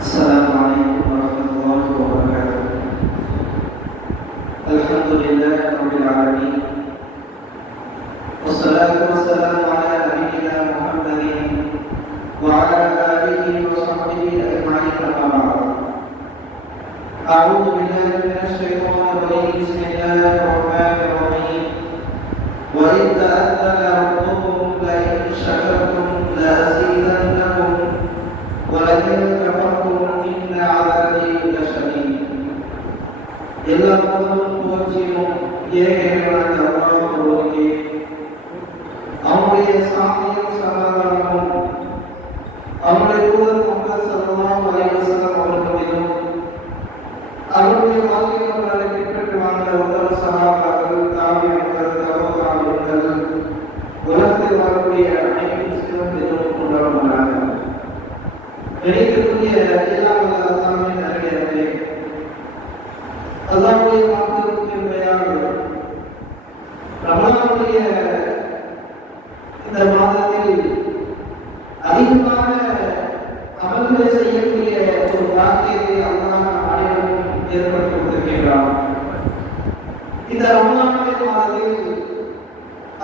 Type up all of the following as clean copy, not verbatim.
السلام عليكم ورحمة الله وبركاته. الحمد لله رب العالمين، والصلاة والسلام على نبينا محمد وعلى آله وصحبه أجمعين، أما بعد. أعوذ بالله من الشيطان الرجيم. بسم الله الرحمن الرحيم. وإذ تأذن ربكم لئن شكرتم لأزيدنكم ولئن كفرتم إن عذابي لشديد. எல்லா புகழும் புகழ்ச்சியும் ஏகனான அல்லாஹ் ஒருவனுக்கே. அவனுடைய சாந்தியும் சமாதானமும் அவனுடைய தூதர் முஹம்மது ஸல்லல்லாஹு அலைஹி வஸல்லம் அவர்கள் மீதும் அவருடைய வாழ்க்கையை பின்பற்றி வாழ்ந்த ஒவ்வொரு சஹாபாக்கள், தாபிஈன்கள், தபூ தாபிஈன்கள், உலகத்தில் வாழக்கூடிய அனைத்து முஸ்லிம்கள் மீதும் கொண்டாடுகிறார்கள். கிடைக்கக்கூடிய எல்லா அல்லாஹ்வின் அருளே அல்லாஹ்வுடைய வாக்குறுதியின் பெயரால் ரமலானுடைய இந்த மாதத்தில் அதிகமான அமல்களை செய்யக்கூடிய ஒரு வாக்கியத்தை அல்லாஹ் அனைவரும் ஏற்படுத்தி கொடுத்திருக்கிறார். இந்த ரமலானுடைய மாதத்தில்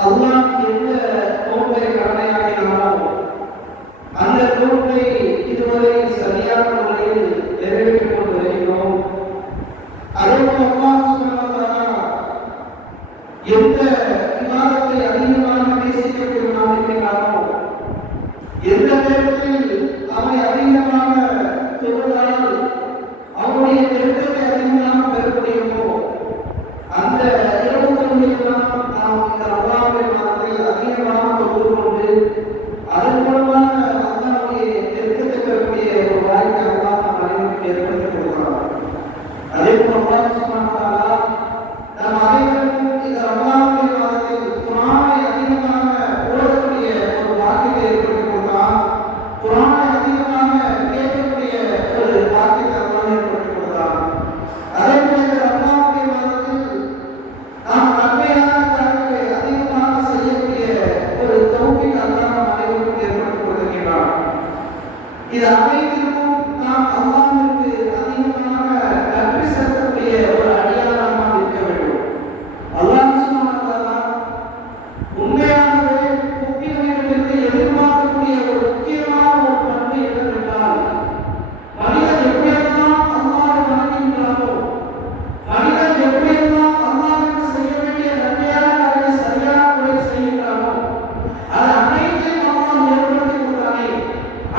அல்லாஹ் எந்த நோன்பை கடமையாக்கினாரோ அந்த நோன்பை இதுவரை சரியான முறையில் நிறைவேற்றிக் கொண்டு வருகிறோம். அதேபோல் அல்லாஹ் சுப்ஹானஹு வ தஆலா எந்த இபாதத்தை அதிகமாக நேசிக்கிறாரோ, எந்த நேரத்தில் அவனை அதிகமாக தொழுதால் அவனுடைய நெருக்கத்தை அதிகமாக பெற முடியுமோ அந்த இரவுகளில் நாம் இந்த அல்லாஹ்வுடைய நாமத்தில் அதிகமாக தொழுது கொண்டு அதன் மூலமாக அல்லாஹ்வுடைய நெருக்கத்தை பெறக்கூடிய ஒரு வாய்ப்பை அல்லாஹ் நம் அனைவருக்கும் ஏற்படுத்தி கொடுக்கிறார். அதேபோல் அல்லாஹ் சுப்ஹானஹு வ தஆலா நம் அனைவருக்கும் இந்த ரமலானுடைய மாதத்தில் குர்ஆனை அதிகமாக ஓதக்கூடிய ஒரு வாக்கியத்தை ஏற்படுத்தி கொடுக்கிறார். குர்ஆனை அதிகமாக கேட்கக்கூடிய ஒரு வாக்கியத்தை அல்லாஹ் ஏற்படுத்தி கொடுக்கிறார். அதேபோல் இந்த ரமலானுடைய மாதத்தில் நாம் நன்மையான காரியங்களை அதிகமாக செய்யக்கூடிய ஒரு தௌஃபீக் அல்லாஹ் நம் அனைவருக்கும் ஏற்படுத்தி கொடுக்கிறார். இது அனைத்திற்கும் நாம் அல்லாஹ்விற்கு அதிகமாக நன்றி செலுத்தக்கூடிய ஒரு அடியாராக இருக்க வேண்டும். அல்லாஹ் சுப்ஹானஹு வ தஆலா உண்மையாகவே முக்மீன்களிடமிருந்து எதிர்பார்க்கக்கூடிய ஒரு முக்கியமான ஒரு பண்பு என்னவென்றால், மனிதன் எப்படியெல்லாம் அல்லாஹ்வை வணங்குகிறானோ, மனிதன் எப்படியெல்லாம் அல்லாஹ்வுக்கு செய்ய வேண்டிய நன்மையான காரியங்களை சரியான முறையில் செய்கிறானோ, அது அனைத்தையும் அல்லாஹ் ஏற்படுத்தி கொடுத்தானே,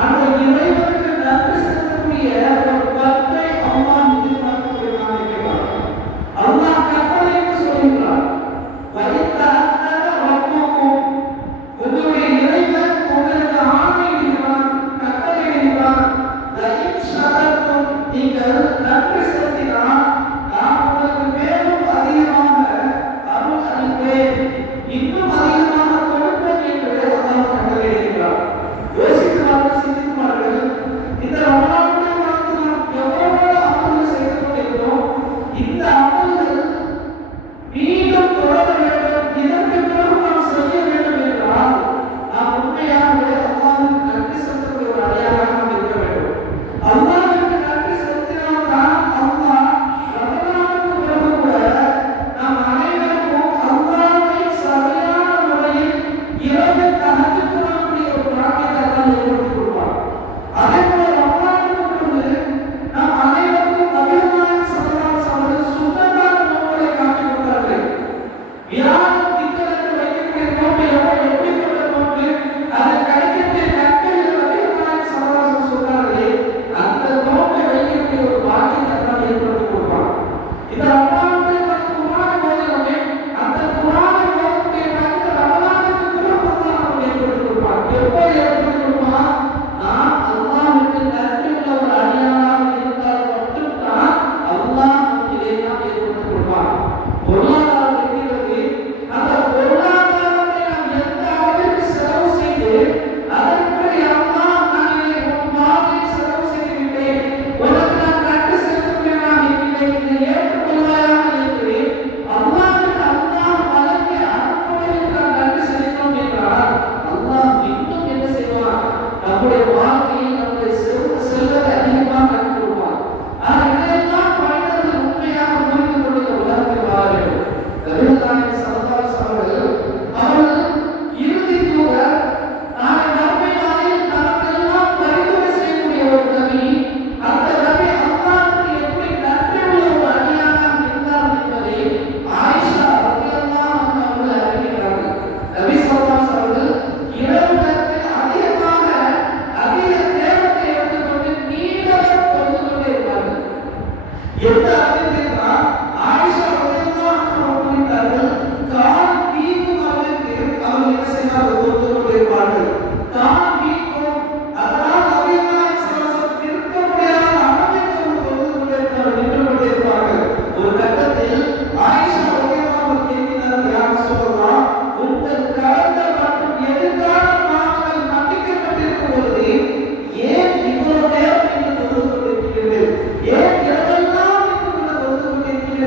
அந்த இறைவனுக்கு நன்றி செலுத்தக்கூடிய ஒரு பண்பை அல்லாஹ் எதிர்பார்க்கக்கூடியவனாக இருக்கிறான். அல்லாஹ் கட்டளைக்கு சொல்கிறான், வைத்த ரப்புக்கும், உங்களுடைய இறைவன் உங்களுக்கு ஆணையிடுகிறான், கட்டளையிடுகிறான், லஇன் ஷகர்தும், நீங்கள் நன்றி செலுத்தினால் நான் உங்களுக்கு மேலும் அதிகமாக அருள் அளிப்பேன், இன்னும் அதிகமாக கொடுப்பேன் என்று அல்லாஹ் கட்டளையிடுகிறான். யோசிக்கிறார்கள், சிந்திக்கிறார்கள். இந்த ரமலானுடைய மாதத்தில் நாம் எவ்வளவு அமல்கள் செய்து கொண்டிருக்கிறோம். இந்த அமல்கள் மீண்டும் தொடர வேண்டும், இதற்கு பிறகு நாம் செய்ய வேண்டும் என்றால் நாம் உண்மையாகவே அல்லாஹ்வுக்கு நன்றி செலுத்தக்கூடிய ஒரு அடியாராக நாம் இருக்க வேண்டும். அல்லாஹ்வுக்கு நன்றி செலுத்தினால்தான் அல்லாஹ் எந்த அளவுக்கு என்றால் ஆயிஷா ரலியல்லாஹு அன்ஹா கூறினார்கள், கால் வீக்கும் அளவுக்கு அவர்கள் என்ன செய்வார்கள், தொழுது கொண்டிருப்பார்கள். கால் வீக்கும், அதனால் நபிகள் ஸல்லல்லாஹு நிற்க முடியாத அளவிற்கு தொழுது கொண்டிருப்பார்கள், நின்று கொண்டிருப்பார்கள். ஒரு கட்டத்தில் ஆயிஷா ரலியல்லாஹு அன்ஹா கேட்கிறார்கள், யா ரசூலல்லாஹ், உங்கள் கடந்த மற்றும் எதிர்கால பாவங்கள் மன்னிக்கப்பட்டிருக்கும் பொழுது ஏன் இவ்வளவு நேரம் நீங்கள் தொழுது கொண்டிருக்கிறீர்கள்? ஏன் இரவெல்லாம் நீங்கள் தொழுது கொண்டிருக்கிறீர்கள்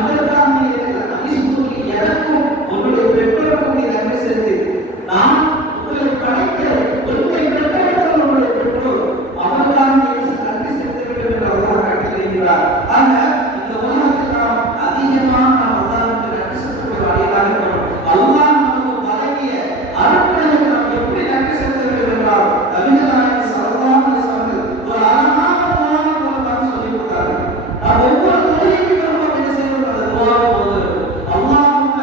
இதற்காக நீ எனக்கும் உங்களுடைய பெற்றோருக்கும் நீ நன்மை செலுத்தி நான் உங்களை படைக்கிறேன். உங்களை பெற்றோர்கள் உங்களுடைய பெற்றோர் அவர்களாக நீ நன்மை செலுத்த வேண்டும் என்று அல்லாஹ் கட்டளையிடுகிறார். ஆக இந்த உலகத்தில் நாம் அதிகமாக நாம் அல்லாஹ்வுக்கு நன்மை செலுத்தக்கூடிய வழியாக இருக்கிறோம். அல்லாஹ் நமக்கு வழங்கிய அருட்கொடைகளை நாம் எப்படி நன்மை செலுத்த வேண்டும் என்றால் நபிகள் நாயகம் ஸல்லல்லாஹு அலைஹி வஸல்லம் ஒரு அழகான துஆவை மூலமாக சொல்லிக் கொடுத்தார்கள். நாம் ஒவ்வொரு தொழுகைக்கும் நம்ம என்ன செய்யணும்? அந்த துஆவை ஓதுறோம். அல்லாஹும்ம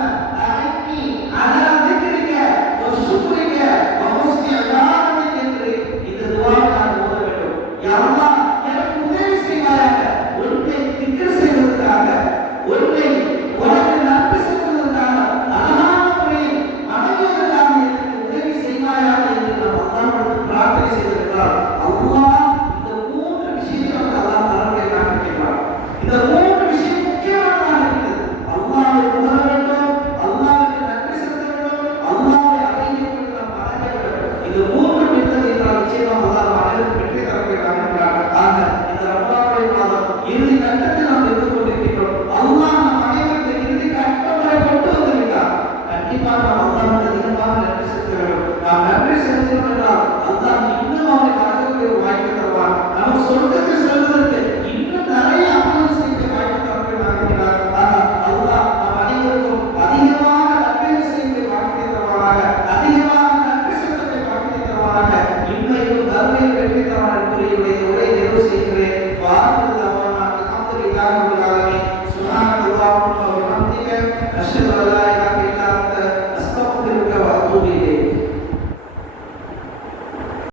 அஇன்னி அலா திக்ரிக வ ஷுக்ரிக வ ஹுஸ்னி இபாதத்திக என்று இந்த துஆவை நாம் ஓத வேண்டும். யா அல்லாஹ் எனக்கு உதவி செய்வாயாக. உன்னை திக்ர் செய்வதற்காக, உன்னை உனக்கு நன்றி செலுத்துவதற்காக, அழகான முறையில் வணங்குவதற்காக எனக்கு உதவி செய்வாயாக என்று நாம் அல்லாஹ்விடம் பிரார்த்தனை செய்திருக்கிறார். அல்லாஹ் இந்த மூன்று விஷயங்களை அல்லாஹ் தரங்களை காண்பிக்கிறார். இந்த மூன்று விஷயம் முக்கியமானதாக இருக்கிறது. அல்லாஹ்வை உணர வேண்டும், அல்லாஹ்வுக்கு நன்றி செலுத்த வேண்டும், அல்லாஹ்வை அடையும் என்று நாம் வணங்க வேண்டும். இந்த மூன்று விட்டது என்றால் நிச்சயமாக அல்லாஹ் அனைவரும் வெற்றி தரங்களை காண்பிக்கிறார். ஆக இந்த ரமலானுடைய மாதம் இறுதி கட்டத்தில் நாம் இருந்து கொண்டிருக்கிறோம். அல்லாஹ் நம் அனைவருக்கு இறுதி கட்டம் வரை கொண்டு வந்திருக்கிறார். கண்டிப்பாக நாம் அல்லாஹ்வுக்கு அதிகமாக நன்றி செலுத்த வேண்டும். நாம் நன்றி செலுத்தினோம் என்றால் அல்லாஹ் இன்னும் அவரை வணங்கக்கூடிய ஒரு வாய்ப்பு தருவார். நமக்கு சொர்க்கத்தை செல்வதற்கு இன்னும் நிறைய அமல்கள் செய்ய வாய்ப்பு தருகிறார். ஆக அல்லாஹ் நம் அனைவருக்கும் அதிகமாக நன்மை செய்ய வாய்ப்பு தருவாராக, அதிகமாக நன்றி செலுத்த வாய்ப்பு தருவாராக. இன்மையும் தர்மையும் வெற்றி தருவார் என்று உரை நிறைவு செய்கிறேன். வாஹிரு தஅவானா அல்ஹம்துலில்லாஹி ரப்பில் ஆலமீன். சுப்ஹானல்லாஹி வ பிஹம்திஹி அஷ்ஹது அல்லா